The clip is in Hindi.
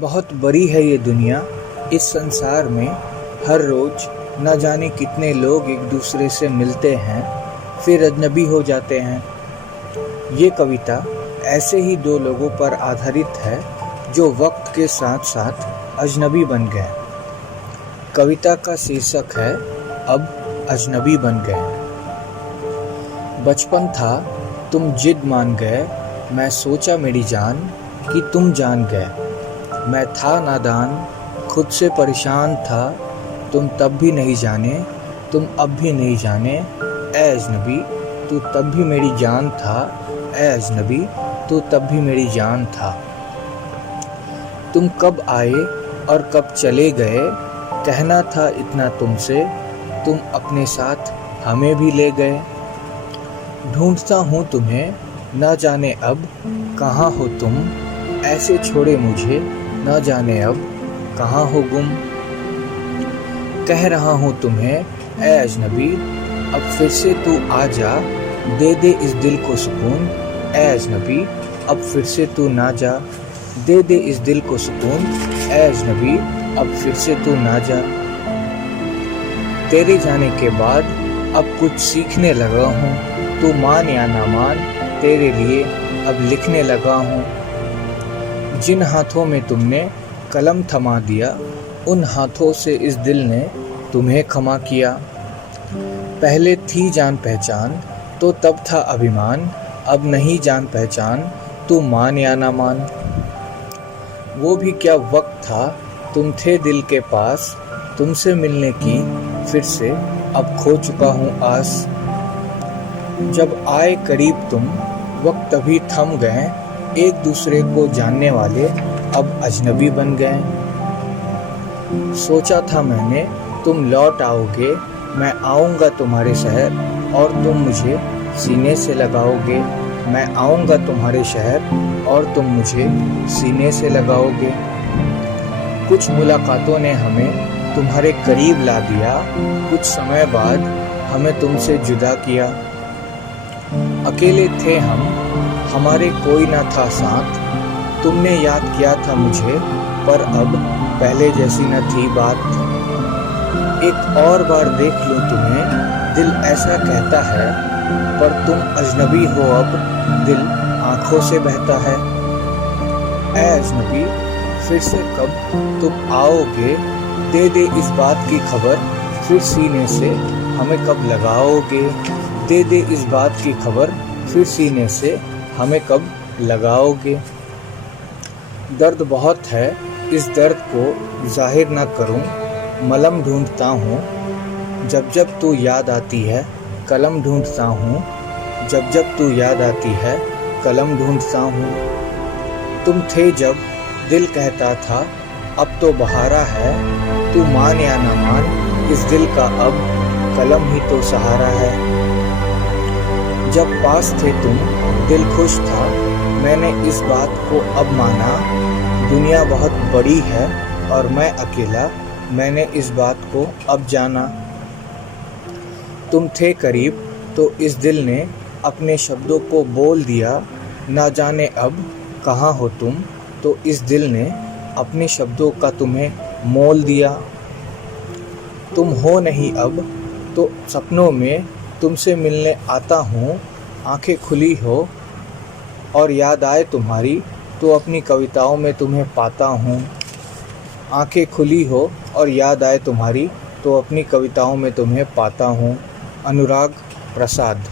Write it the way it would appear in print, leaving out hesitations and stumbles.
बहुत बड़ी है ये दुनिया। इस संसार में हर रोज न जाने कितने लोग एक दूसरे से मिलते हैं, फिर अजनबी हो जाते हैं। ये कविता ऐसे ही दो लोगों पर आधारित है जो वक्त के साथ साथ अजनबी बन गए। कविता का शीर्षक है अब अजनबी बन गए। बचपन था तुम जिद मान गए, मैं सोचा मेरी जान कि तुम जान गए। मैं था नादान, खुद से परेशान था, तुम तब भी नहीं जाने, तुम अब भी नहीं जाने। ए अजनबी तू तब भी मेरी जान था, ए अजनबी तू तब भी मेरी जान था। तुम कब आए और कब चले गए, कहना था इतना तुमसे, तुम अपने साथ हमें भी ले गए। ढूंढता हूँ तुम्हें न जाने अब कहाँ हो तुम, ऐसे छोड़े मुझे न जाने अब कहाँ हो गुम। कह रहा हूँ तुम्हें ए अजनबी, अब फिर से तू आ जा, दे दे इस दिल को सुकून। ए अजनबी अब फिर से तू ना जा, दे दे इस दिल को सुकून। ए अजनबी अब फिर से तू ना जा। तेरे जाने के बाद अब कुछ सीखने लगा हूँ, तू मान या ना मान, तेरे लिए अब लिखने लगा हूँ। जिन हाथों में तुमने कलम थमा दिया, उन हाथों से इस दिल ने तुम्हें क्षमा किया। पहले थी जान पहचान तो तब था अभिमान, अब नहीं जान पहचान, तू मान या ना मान। वो भी क्या वक्त था, तुम थे दिल के पास, तुमसे मिलने की फिर से अब खो चुका हूँ आस। जब आए करीब तुम, वक्त तभी थम गए, एक दूसरे को जानने वाले अब अजनबी बन गए। सोचा था मैंने तुम लौट आओगे, मैं आऊँगा तुम्हारे शहर और तुम मुझे सीने से लगाओगे। मैं आऊँगा तुम्हारे शहर और तुम मुझे सीने से लगाओगे। कुछ मुलाकातों ने हमें तुम्हारे करीब ला दिया, कुछ समय बाद हमें तुमसे जुदा किया। अकेले थे हम, हमारे कोई ना था साथ, तुमने याद किया था मुझे, पर अब पहले जैसी न थी बात। एक और बार देख लूं तुम्हें, दिल ऐसा कहता है, पर तुम अजनबी हो अब, दिल आँखों से बहता है। ऐ अजनबी फिर से कब तुम आओगे, दे दे इस बात की खबर, फिर सीने से हमें कब लगाओगे। दे दे इस बात की खबर, फिर सीने से हमें कब लगाओगे। दर्द बहुत है, इस दर्द को जाहिर न करूं, मलम ढूंढता हूँ, जब जब तू याद आती है कलम ढूंढता हूँ। जब जब तू याद आती है कलम ढूंढता हूँ। तुम थे जब दिल कहता था अब तो बहारा है, तू मान या ना मान, इस दिल का अब कलम ही तो सहारा है। जब पास थे तुम दिल खुश था, मैंने इस बात को अब माना, दुनिया बहुत बड़ी है और मैं अकेला, मैंने इस बात को अब जाना। तुम थे करीब तो इस दिल ने अपने शब्दों को बोल दिया, ना जाने अब कहाँ हो तुम, तो इस दिल ने अपने शब्दों का तुम्हें मोल दिया। तुम हो नहीं अब तो सपनों में तुमसे मिलने आता हूँ, आंखें खुली हो और याद आए तुम्हारी, तो अपनी कविताओं में तुम्हें पाता हूँ। आंखें खुली हो और याद आए तुम्हारी, तो अपनी कविताओं में तुम्हें पाता हूँ। अनुराग प्रसाद।